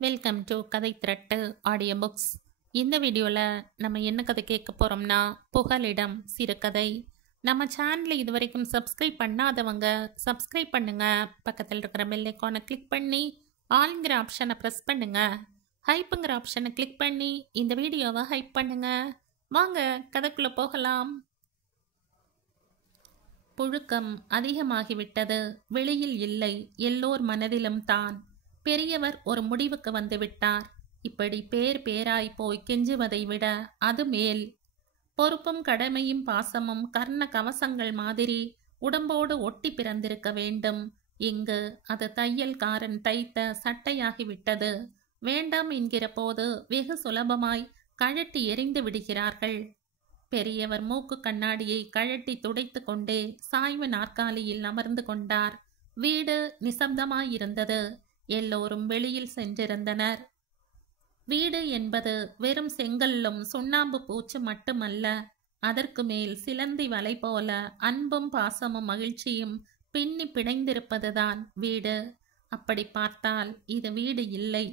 Welcome to கதை திரட்டு audio books. இந்த வீடியோவில் நம்ம என்ன கதை கேட்க போகிறோம்னா புகலிடம் சிறுகதை. நம்ம சேனலை இது வரைக்கும் சப்ஸ்கிரைப் பண்ணாதவங்க சப்ஸ்கிரைப் பண்ணுங்க. பக்கத்தில் இருக்கிற பெல் ஐக்கானை கிளிக் பண்ணி ஆல்ங்கிற ஆப்ஷனை ப்ரெஸ் பண்ணுங்க. ஹைப்புங்கிற ஆப்ஷனை கிளிக் பண்ணி இந்த வீடியோவை ஹைப் பண்ணுங்க. வாங்க கதைக்குள்ளே போகலாம். புழுக்கம் அதிகமாகிவிட்டது. வெளியில் இல்லை, எல்லோர் மனதிலும் தான். பெரியவர் ஒரு முடிவுக்கு வந்துவிட்டார். இப்படி பேராய் போய் கெஞ்சுவதை விட அது மேல். பொறுப்பும் கடமையும் பாசமும் கர்ண கவசங்கள் மாதிரி உடம்போடு ஒட்டி பிறந்திருக்க வேண்டும். இங்கு அது தையல்காரன் தைத்த சட்டையாகிவிட்டது. வேண்டாம் என்கிற போது வெகு சுலபமாய் கழட்டி எறிந்து விடுகிறார்கள். பெரியவர் மூக்கு கண்ணாடியை கழட்டி துடைத்து கொண்டே சாய்வு நாற்காலியில் அமர்ந்து கொண்டார். வீடு நிசப்தமாயிருந்தது. எல்லோரும் வெளியில் சென்றிருந்தனர். வீடு என்பது வெறும் செங்கல்லும் சுண்ணாம்பு பூச்சு மட்டுமல்ல. அதற்கு மேல் சிலந்தி வலை போல அன்பும் பாசமும் மகிழ்ச்சியும் பின்னி பிணைந்திருப்பதுதான் வீடு. அப்படி பார்த்தால் இது வீடு இல்லை.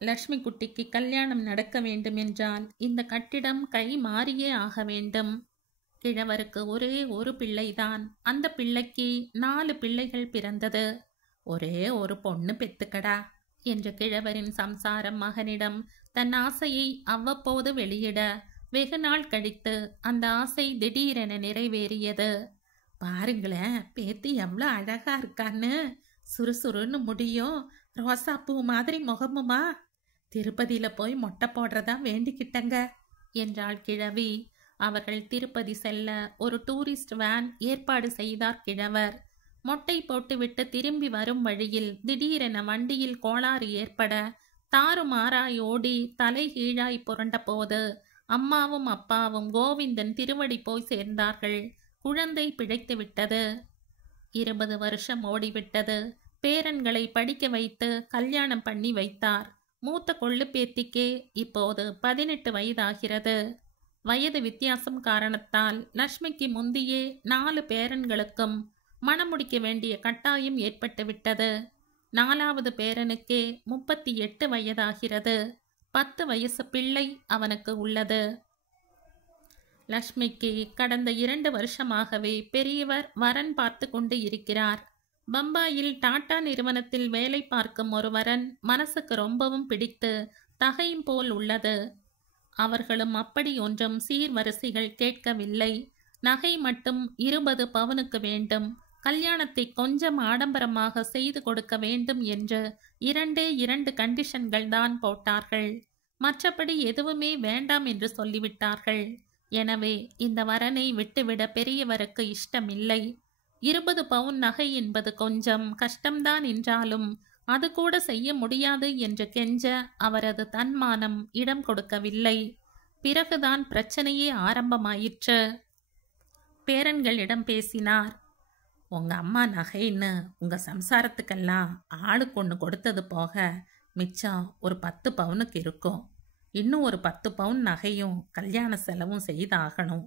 லட்சுமி குட்டிக்கு கல்யாணம் நடக்க வேண்டும் என்றால் இந்த கட்டிடம் கை மாறியே ஆக வேண்டும். கிழவருக்கு ஒரே ஒரு பிள்ளைதான். அந்த பிள்ளைக்கு 4 பிள்ளைகள் பிறந்தது. ஒரே ஒரு பொண்ணு பெத்துக்கடா என்ற கிழவரின் சம்சாரம் மகனிடம் தன் ஆசையை அவ்வப்போது வெளியிட வெகு நாள் கழித்து அந்த ஆசை திடீரென நிறைவேறியது. பாருங்களேன், பேத்தி எவ்வளோ அழகா இருக்கான்னு. சுறுசுறுன்னு முடியும், ரோசாப்பூ மாதிரி முகமுமா. திருப்பதியில போய் மொட்டை போடுறதா வேண்டிக்கிட்டங்க என்றாள் கிழவி. அவர்கள் திருப்பதி செல்ல ஒரு டூரிஸ்ட் வேன் ஏற்பாடு செய்தார் கிழவர். மொட்டை போட்டுவிட்டு திரும்பி வரும் வழியில் திடீரென வண்டியில் கோளாறு ஏற்பட தாறுமாறாய் ஓடி தலை கீழாய் புரண்ட போது அம்மாவும் அப்பாவும் கோவிந்தன் திருவடி போய் சேர்ந்தார்கள். குழந்தை பிழைத்து விட்டது. 20 வருஷம் ஓடிவிட்டது. பேரன்களை படிக்க வைத்து கல்யாணம் பண்ணி வைத்தார். மூத்த கொள்ளு பேத்திக்கே இப்போது 18 வயதாகிறது. வயது வித்தியாசம் காரணத்தால் லட்சுமிக்கு முந்தியே 4 பேரன்களுக்கும் மணமுடிக்க வேண்டிய கட்டாயம் ஏற்பட்டுவிட்டது. 4வது பேரனுக்கே 38 வயதாகிறது. 10 வயசு பிள்ளை அவனுக்கு உள்ளது. லட்சுமிக்கு கடந்த 2 வருஷமாகவே பெரியவர் வரன் பார்த்து கொண்டு இருக்கிறார். பம்பாயில் டாடா நிறுவனத்தில் வேலை பார்க்கும் ஒரு வரன் மனசுக்கு ரொம்பவும் பிடித்து தகையும் போல் உள்ளது. அவர்களும் அப்படி ஒன்றும் சீர்வரிசைகள் கேட்கவில்லை. நகை மட்டும் 20 பவுனுக்கு வேண்டும். கல்யாணத்தை கொஞ்சம் ஆடம்பரமாக செய்து கொடுக்க வேண்டும் என்று 2 கண்டிஷன்கள் தான் போட்டார்கள். மற்றபடி எதுவுமே வேண்டாம் என்று சொல்லிவிட்டார்கள். எனவே இந்த வரனை விட்டுவிட பெரியவருக்கு இஷ்டமில்லை. 20 பவுன் நகை என்பது கொஞ்சம் கஷ்டம்தான் என்றாலும் அது கூட செய்ய முடியாது என்று கெஞ்ச அவரது தன்மானம் இடம் கொடுக்கவில்லை. பிறகுதான் பிரச்சனையே ஆரம்பமாயிற்று. பேரன்களிடம் பேசினார். உங்க அம்மா நகைன்னு உங்க சம்சாரத்துக்கெல்லாம் ஆளுக்கு ஒன்று கொடுத்தது போக மிச்சம் ஒரு 10 பவுனுக்கு இருக்கும். இன்னும் ஒரு 10 பவுன் நகையும் கல்யாண செலவும் செய்தாகணும்.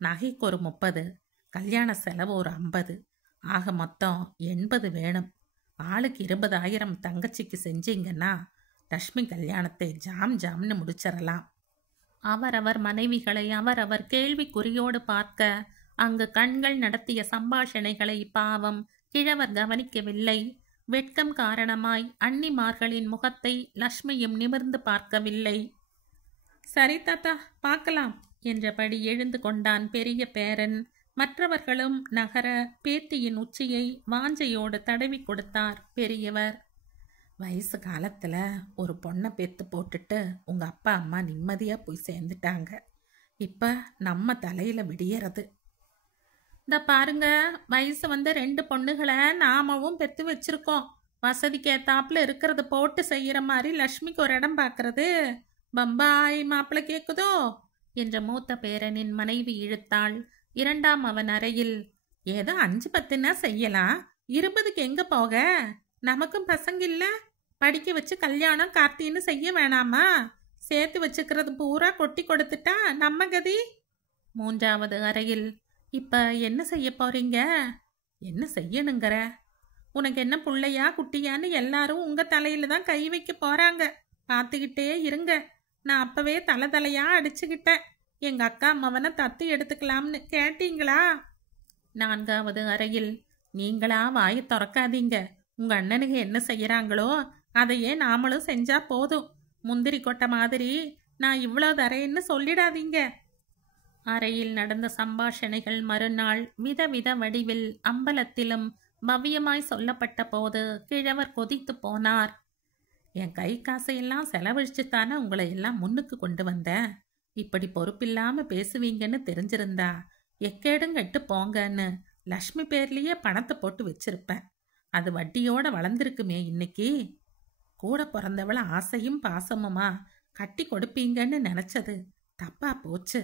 நகைக்கு ஒரு 30, கல்யாண செலவு ஒரு 50, ஆக மொத்தம் 80 வேணும். ஆளுக்கு 20,000 தங்கச்சிக்கு செஞ்சீங்கன்னா லட்சுமி கல்யாணத்தை ஜாம்னு முடிச்சிடலாம். அவரவர் மனைவிகளை அவரவர் கேள்விக்குறியோடு பார்க்க அங்கு கண்கள் நடத்திய சம்பாஷணைகளை பாவம் கிழவர் கவனிக்கவில்லை. வெட்கம் காரணமாய் அன்னிமார்களின் முகத்தை லட்சுமியும் நிமிர்ந்து பார்க்கவில்லை. சரி தாத்தா, பார்க்கலாம் என்றபடி எழுந்து கொண்டான் பெரிய பேரன். மற்றவர்களும் நகர பேத்தியின் உச்சியை வாஞ்சையோடு தடவி கொடுத்தார் பெரியவர். வயசு காலத்துல ஒரு பொண்ணை பெத்து போட்டுட்டு உங்க அப்பா அம்மா நிம்மதியா போய் சேர்ந்துட்டாங்க. இப்ப நம்ம தலையில விடியறது. இந்த பாருங்க, வயசு வந்த 2 பொண்ணுகளை நாமவும் பெத்து வச்சிருக்கோம். வசதிக்கு ஏத்தாப்புல இருக்கிறத போட்டு செய்யற மாதிரி லட்சுமிக்கு ஒரு இடம் பார்க்கறது. பம்பாய் மாப்பிள்ளை கேக்குதோ என்ற மூத்த பேரனின் மனைவி இழுத்தாள். 2ஆம் அவன் அறையில், ஏதோ 5-10ன்னா செய்யலாம், 20க்கு எங்க போக? நமக்கும் பசங்க இல்ல, படிக்க வச்சு கல்யாணம் கார்த்தின்னு செய்ய வேணாமா? சேர்த்து வச்சுக்கிறது பூரா கொட்டி கொடுத்துட்டா நம்ம கதி. 3வது அறையில், இப்ப என்ன செய்ய போறீங்க? என்ன செய்யணுங்கிற? உனக்கு என்ன புள்ளையா குட்டியான்னு எல்லாரும் உங்க தலையில தான் கை வைக்க போறாங்க. பார்த்துக்கிட்டே இருங்க. நான் அப்பவே தலையா அடிச்சுக்கிட்டேன். எங்க அக்கா அம்மாவனை தத்து எடுத்துக்கலாம்னு. கேட்டீங்களா? 4வது அறையில், நீங்களா வாயை திறக்காதீங்க. உங்க அண்ணனுக்கு என்ன செய்யறாங்களோ அதையே நாமளும் செஞ்சா போதும். முந்திரி கொட்டை மாதிரி நான் இவ்வளோ தரேன்னு சொல்லிடாதீங்க. அறையில் நடந்த சம்பாஷணைகள் மறுநாள் விதவித வடிவில் அம்பலத்திலும் பவ்யமாய் சொல்லப்பட்ட போது கிழவர் கொதித்து போனார். என் கை காசையெல்லாம் செலவழிச்சுத்தானே உங்களை எல்லாம் முன்னுக்கு கொண்டு வந்தேன். இப்படி பொறுப்பில்லாம பேசுவீங்கன்னு தெரிஞ்சிருந்தா எக்கேடும் கெட்டு போங்கன்னு லக்ஷ்மி பேர்லயே பணத்தை போட்டு வச்சிருப்பேன். அது வட்டியோட வளர்ந்துருக்குமே இன்னைக்கு. கூட பிறந்தவள ஆசையும் பாசமுமா கட்டி கொடுப்பீங்கன்னு நினைச்சது தப்பா போச்சு.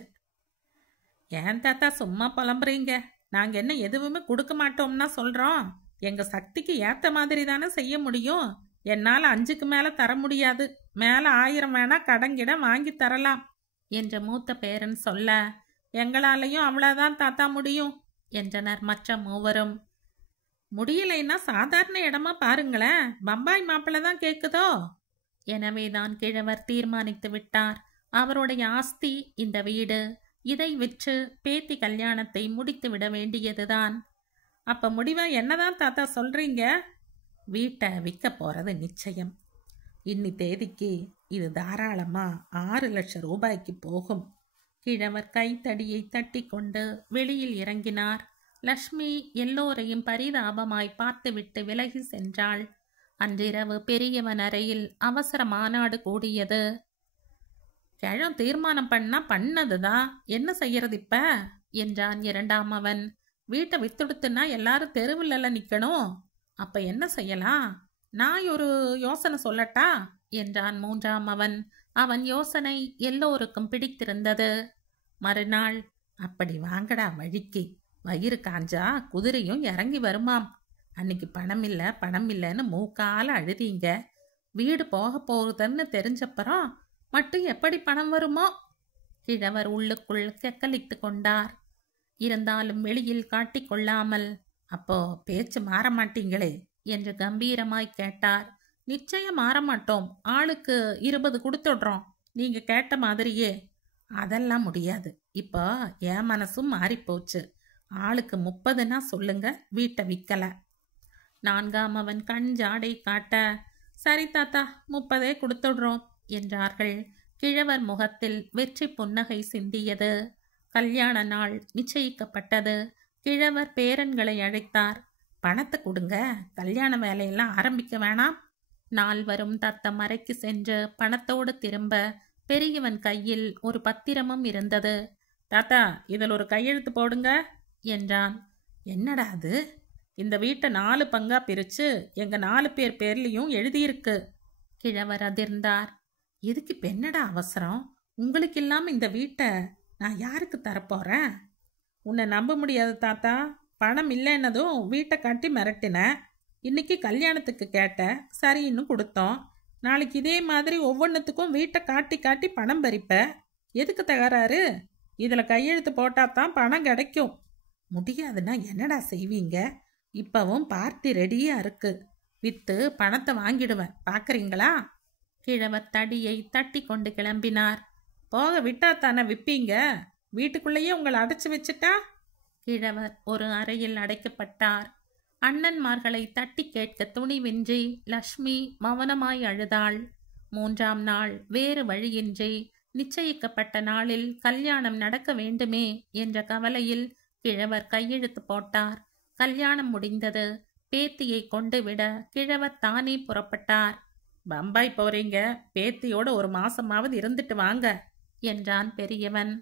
ஏன் தாத்தா சும்மா புலம்புறீங்க? நாங்க என்ன எதுவுமே கொடுக்க மாட்டோம்னா சொல்றோம்? எங்க சக்திக்கு ஏத்த மாதிரி தானே செய்ய முடியும். என்னால் 5க்கு மேல தர முடியாது. மேல 1000 வேணா கடங்கிடம் வாங்கி தரலாம் என்ற மூத்த பேரன் சொல்ல, எங்களாலையும் அவ்வளவுதான் தாத்தா முடியும் என்றனர் மற்ற மூவரும். முடியலைன்னா சாதாரண இடமா பாருங்களேன். பம்பாய் மாப்பிள்ளை தான் கேக்குதோ? எனவேதான் கிழவர் தீர்மானித்து விட்டார். அவருடைய ஆஸ்தி இந்த வீடு. இதை விற்று பேத்தி கல்யாணத்தை முடித்து விட வேண்டியதுதான். அப்ப முடிவா என்னதான் தாத்தா சொல்றீங்க? வீட்டை விற்க போறது நிச்சயம். இன்னி தேதிக்கு இது தாராளமா 6 லட்சம் ரூபாய்க்கு போகும். கிழவர் கைத்தடியை தட்டி கொண்டு வெளியில் இறங்கினார். லக்ஷ்மி எல்லோரையும் பரிதாபமாய் பார்த்துவிட்டு விலகி சென்றாள். அன்றிரவு பெரியவன் அறையில் அவசர மாநாடு கூடியது. கிழம் தீர்மானம் பண்ணதுதான், என்ன செய்யறது இப்ப என்றான் 2ஆம் அவன். வீட்டை வித்துடுத்துனா எல்லாரும் தெருவில் நிக்கணும். அப்ப என்ன செய்யலாம்? நான் ஒரு யோசனை சொல்லட்டா என்றான் 3ஆம் அவன். அவன் யோசனை எல்லோருக்கும் பிடித்திருந்தது. மறுநாள், அப்படி வாங்கடா வழிக்கு. வயிறு காஞ்சா குதிரையும் இறங்கி வருமாம். அன்னைக்கு பணம் இல்லைன்னு மூக்கால அழுதீங்க. வீடு போக போகுதுன்னு தெரிஞ்சப்பறம் மட்டும் எப்படி பணம் வருமோ? கிழவர் உள்ளுக்குள் கெக்கலித்து கொண்டார். இருந்தாலும் வெளியில் காட்டிக்கொள்ளாமல், அப்போ பேச்சு மாற மாட்டீங்களே என்று கம்பீரமாய் கேட்டார். நிச்சயம் மாற மாட்டோம். ஆளுக்கு 20 கொடுத்துடுறோம், நீங்க கேட்ட மாதிரியே. அதெல்லாம் முடியாது. இப்போ என் மனசும் மாறிப்போச்சு. ஆளுக்கு 30ன்னா சொல்லுங்க, வீட்டை விற்கல. 4ஆம் அவன் கண் ஜாடை காட்ட, சரி தாத்தா 30 கொடுத்துடுறோம் என்றார்கள். கிழவர் முகத்தில் வெற்றி புன்னகை சிந்தியது. கல்யாண நாள் நிச்சயிக்கப்பட்டது. கிழவர் பேரன்களை அழைத்தார். பணத்தை கொடுங்க, கல்யாண வேலையெல்லாம் ஆரம்பிக்க வேணாம். நால்வரும் தத்தம் அறைக்கு சென்று பணத்தோடு திரும்ப பெரியவன் கையில் ஒரு பத்திரமும் இருந்தது. தாத்தா, இதில் ஒரு கையெழுத்து போடுங்க என்றான். என்னடா அது? இந்த வீட்டை 4 பங்கா பிரிச்சு எங்க 4 பேர் பேர்லையும் எழுதியிருக்கு. கிழவர் அதிர்ந்தார். இதுக்கு இப்ப என்னடா அவசரம்? உங்களுக்கு இல்லாம இந்த வீட்டை நான் யாருக்கு தரப்போறேன்? உன்னை நம்ப முடியாது தாத்தா. பணம் இல்லைன்னதும் வீட்டை காட்டி மிரட்டின. இன்னைக்கு கல்யாணத்துக்கு கேட்ட, சரின்னு கொடுத்தோம். நாளைக்கு இதே மாதிரி ஒவ்வொன்றுத்துக்கும் வீட்டை காட்டி காட்டி பணம் பறிப்ப. எதுக்கு தகராறு? இதில் கையெழுத்து போட்டாதான் பணம் கிடைக்கும். முடியாதுன்னா என்னடா செய்வீங்க? இப்பவும் பார்ட்டி ரெடியா இருக்கு. வித்து பணத்தை வாங்கிடுவேன், பார்க்குறீங்களா? கிழவர் தடியை தட்டி கொண்டு கிளம்பினார். போக விட்டா தானே விற்பீங்க? வீட்டுக்குள்ளேயே உங்களை அடைச்சி வச்சுட்டா? கிழவர் ஒரு அறையில் அடைக்கப்பட்டார். அண்ணன்மார்களை தட்டி கேட்க துணிவின்றி லக்ஷ்மி மௌனமாய் அழுதாள். 3ஆம் நாள் வேறு வழியின்றி நிச்சயிக்கப்பட்ட நாளில் கல்யாணம் நடக்க வேண்டுமே என்ற கவலையில் கிழவர் கையெழுத்து போட்டார். கல்யாணம் முடிந்தது. பேத்தியை கொண்டு விட கிழவர் தானே புறப்பட்டார். பம்பாய் போறீங்க, பேத்தியோட 1 மாசமாவது இருந்துட்டு வாங்க என்றான் பெரியவன்.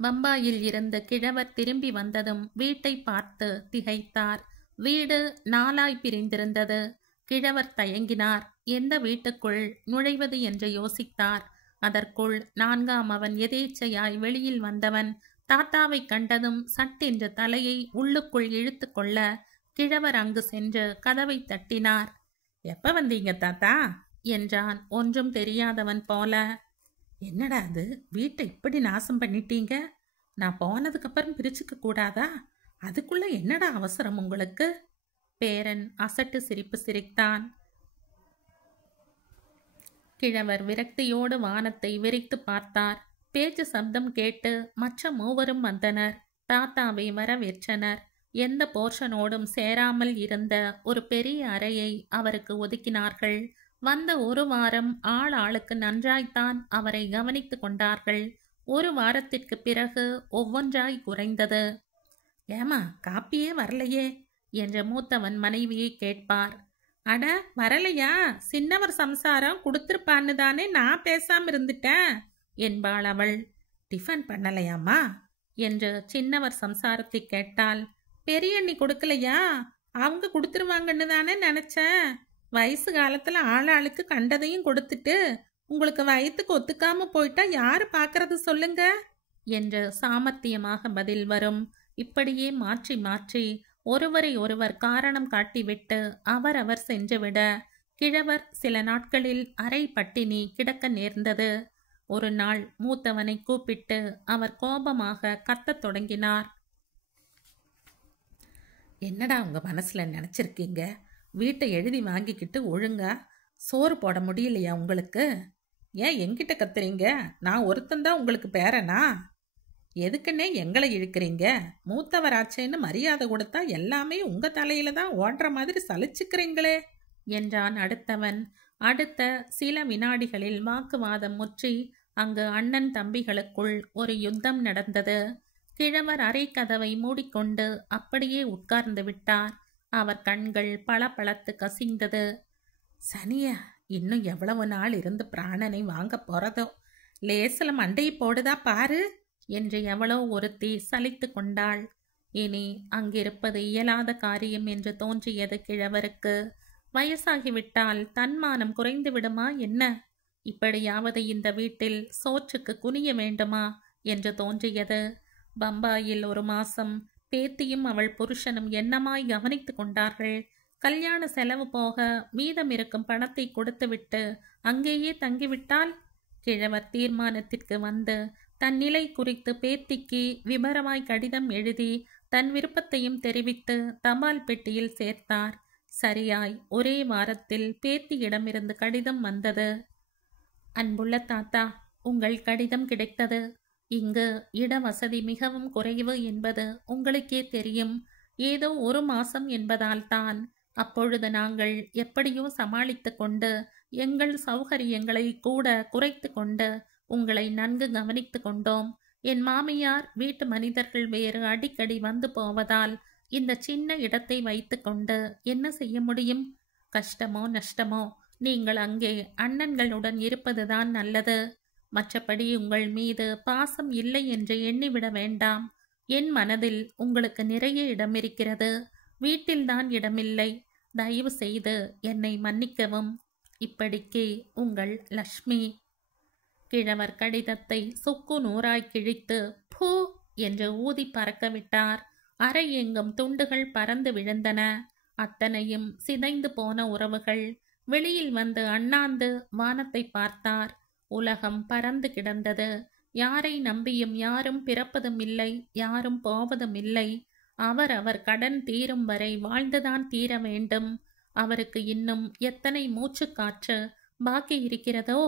பம்பாயில் இருந்து கிழவர் திரும்பி வந்ததும் வீட்டை பார்த்து திகைத்தார். வீடு 4ஆய் பிரிந்திருந்தது. கிழவர் தயங்கினார். எந்த வீட்டுக்குள் நுழைவது என்று யோசித்தார். அதற்குள் 4ஆம் அவன் எதேச்சையாய் வெளியில் வந்தவன் தாத்தாவை கண்டதும் சட்டென்று தலையை உள்ளுக்குள் இழுத்து கொள்ள கிழவர் அங்கு சென்று கதவை தட்டினார். எப்ப வந்தீங்க தாத்தா என்றான் ஒன்றும் தெரியாதவன் போல. என்னடா அது, வீட்டை இப்படி நாசம் பண்ணிட்டீங்க? நான் போனதுக்கு அப்புறம் பிரிச்சுக்க கூடாதா? அதுக்குள்ள என்னடா அவசரம் உங்களுக்கு? பேரன் அசட்டு சிரிப்பு சிரித்தான். கிழவர் விரக்தியோடு வானத்தை விரித்து பார்த்தார். பேச்சு சப்தம் கேட்டு மற்ற மூவரும் வந்தனர். தாத்தாவை வரவேற்றனர். எந்த போர்ஷனோடும் சேராமல் இருந்த ஒரு பெரிய அறையை அவருக்கு ஒதுக்கினார்கள். வந்த ஒரு வாரம் ஆள் ஆளுக்கு நன்றாய்த்தான் அவரை கவனித்து கொண்டார்கள். ஒரு வாரத்திற்கு பிறகு ஒவ்வொன்றாய் குறைந்தது. ஏமா காப்பியே வரலையே என்ற மூத்தவன் மனைவியை கேட்பார். அட வரலையா, சின்னவர் சம்சாரம் கொடுத்துருப்பான்னு தானே நான் பேசாம இருந்துட்டேன் என்பாள் அவள். டிஃபன் பண்ணலையாமா என்று சின்னவர் சம்சாரத்தை கேட்டாள். பெரியண்ணி கொடுக்கலையா? அவங்க கொடுத்துருவாங்கன்னு தானே நினைச்சேன். வயசு காலத்துல ஆளாளுக்கு கண்டதையும் கொடுத்துட்டு உங்களுக்கு வயிற்றுக்கு ஒத்துக்காம போயிட்டா யாரு பாக்குறது சொல்லுங்க என்று சாமர்த்தியமாக பதில் வரும். இப்படியே மாற்றி மாற்றி ஒருவரை ஒருவர் காரணம் காட்டிவிட்டு அவரவர் சென்றுவிட கிழவர் சில நாட்களில் அரை பட்டினி கிடக்க நேர்ந்தது. ஒரு நாள் மூத்தவனை கூப்பிட்டு அவர் கோபமாக கத்தத் தொடங்கினார். என்னடா உங்க மனசுல நினைச்சிருக்கீங்க? வீட்டை எழுதி வாங்கிக்கிட்டு ஒழுங்கா சோறு போட முடியலையா உங்களுக்கு? ஏன் என்கிட்ட கத்துறீங்க? நான் ஒருத்தந்தான் உங்களுக்கு பேரனா? எதுக்குன்னே எங்களை இழுக்கிறீங்க? மூத்தவராச்சேன்னு மரியாதை கொடுத்தா எல்லாமே உங்க தலையில தான் ஓடுற மாதிரி சலிச்சுக்கிறீங்களே என்றான் அடுத்தவன். அடுத்த சில வினாடிகளில் வாக்குவாதம் முற்றி அங்கு அண்ணன் தம்பிகளுக்குள் ஒரு யுத்தம் நடந்தது. கிழவர் அறை கதவை மூடிக்கொண்டு அப்படியே உட்கார்ந்து விட்டார். அவர் கண்கள் பளபளத்து கசிந்தது. சனியா, இன்னும் எவ்வளவு நாள் இருந்து பிராணனை வாங்க போறதோ? லேசில மண்டையை போடுதா பாரு என்று எவ்வளோ ஒருத்தி சலித்து கொண்டாள். இனி அங்கிருப்பது இயலாத காரியம் என்று தோன்றியது கிழவருக்கு. வயசாகிவிட்டால் தன்மானம் குறைந்து விடுமா என்ன? இப்படியாவது இந்த வீட்டில் சோற்றுக்கு குனிய வேண்டுமா என்று தோன்றியது. பம்பாயில் ஒரு மாசம் பேத்தியும் அவள் புருஷனும் என்னமாய் கவனித்து கொண்டார்கள். கல்யாண செலவு போக மீதம் இருக்கும் பணத்தை கொடுத்துவிட்டு அங்கேயே தங்கிவிட்டால்? கிழவர் தீர்மானத்திற்கு வந்து தன் நிலை குறித்து பேத்திக்கு விபரமாய் கடிதம் எழுதி தன் விருப்பத்தையும் தெரிவித்து தபால் பெட்டியில் சேர்த்தார். சரியாய் ஒரே வாரத்தில் பேத்தியிடமிருந்து கடிதம் வந்தது. அன்புள்ள தாத்தா, உங்கள் கடிதம் கிடைத்தது. இங்கு இட வசதி மிகவும் குறைவு என்பது உங்களுக்கே தெரியும். ஏதோ ஒரு மாசம் என்பதால் தான். அப்பொழுது நாங்கள் எப்படியோ சமாளித்து கொண்டு எங்கள் சௌகரியங்களை கூட குறைத்து கொண்டு உங்களை நன்கு கவனித்து கொண்டோம். என் மாமியார் வீட்டு மனிதர்கள் வேறு அடிக்கடி வந்து போவதால் இந்த சின்ன இடத்தை வைத்து கொண்டு என்ன செய்ய முடியும்? கஷ்டமோ நஷ்டமோ நீங்கள் அங்கே அண்ணன்களுடன் இருப்பதுதான் நல்லது. மற்றபடி உங்கள் மீது பாசம் இல்லை என்று எண்ணிவிட வேண்டாம். என் மனதில் உங்களுக்கு நிறைய இடம் இருக்கிறது. வீட்டில்தான் இடமில்லை. தயவு செய்து என்னை மன்னிக்கவும். இப்படிக்கு உங்கள் லக்ஷ்மி. கிழவர் கடிதத்தை சுக்கு நூறாய் கிழித்து பூ என்று ஊதி பறக்க விட்டார். அறை எங்கும் துண்டுகள் பறந்து விழுந்தன. அத்தனையும் சிதைந்து போன உறவுகள். வெளியில் வந்து அண்ணாந்து வானத்தை பார்த்தார். உலகம் பறந்து கிடந்தது. யாரை நம்பியும் யாரும் பிறப்பதும் இல்லை, யாரும் போவதும் இல்லை. அவர் கடன் தீரும் வரை வாழ்ந்துதான் தீர வேண்டும். அவருக்கு இன்னும் எத்தனை மூச்சு காற்று பாக்கி இருக்கிறதோ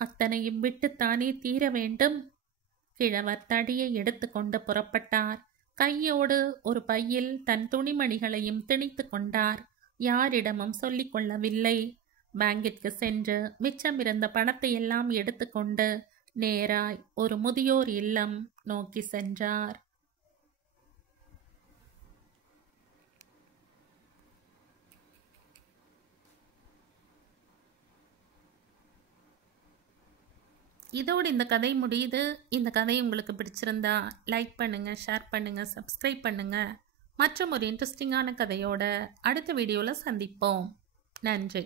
அத்தனையும் விட்டுத்தானே தீர வேண்டும். கிழவர் தடியை எடுத்துக்கொண்டு புறப்பட்டார். கையோடு ஒரு பையில் தன் துணிமணிகளையும் திணித்து கொண்டார். யாரிடமும் சொல்லிக் கொள்ளவில்லை. பேங்கிற்கு சென்று மிச்சமிருந்த பணத்தை எல்லாம் எடுத்துக்கொண்டு நேராய் ஒரு முதியோர் இல்லம் நோக்கி சென்றார். இதோடு இந்த கதை முடியுது. இந்த கதை உங்களுக்கு பிடிச்சிருந்தா லைக் பண்ணுங்கள், ஷேர் பண்ணுங்கள், சப்ஸ்கிரைப் பண்ணுங்கள். மற்றும் ஒரு இன்ட்ரெஸ்டிங்கான கதையோட அடுத்த வீடியோவில் சந்திப்போம். நன்றி.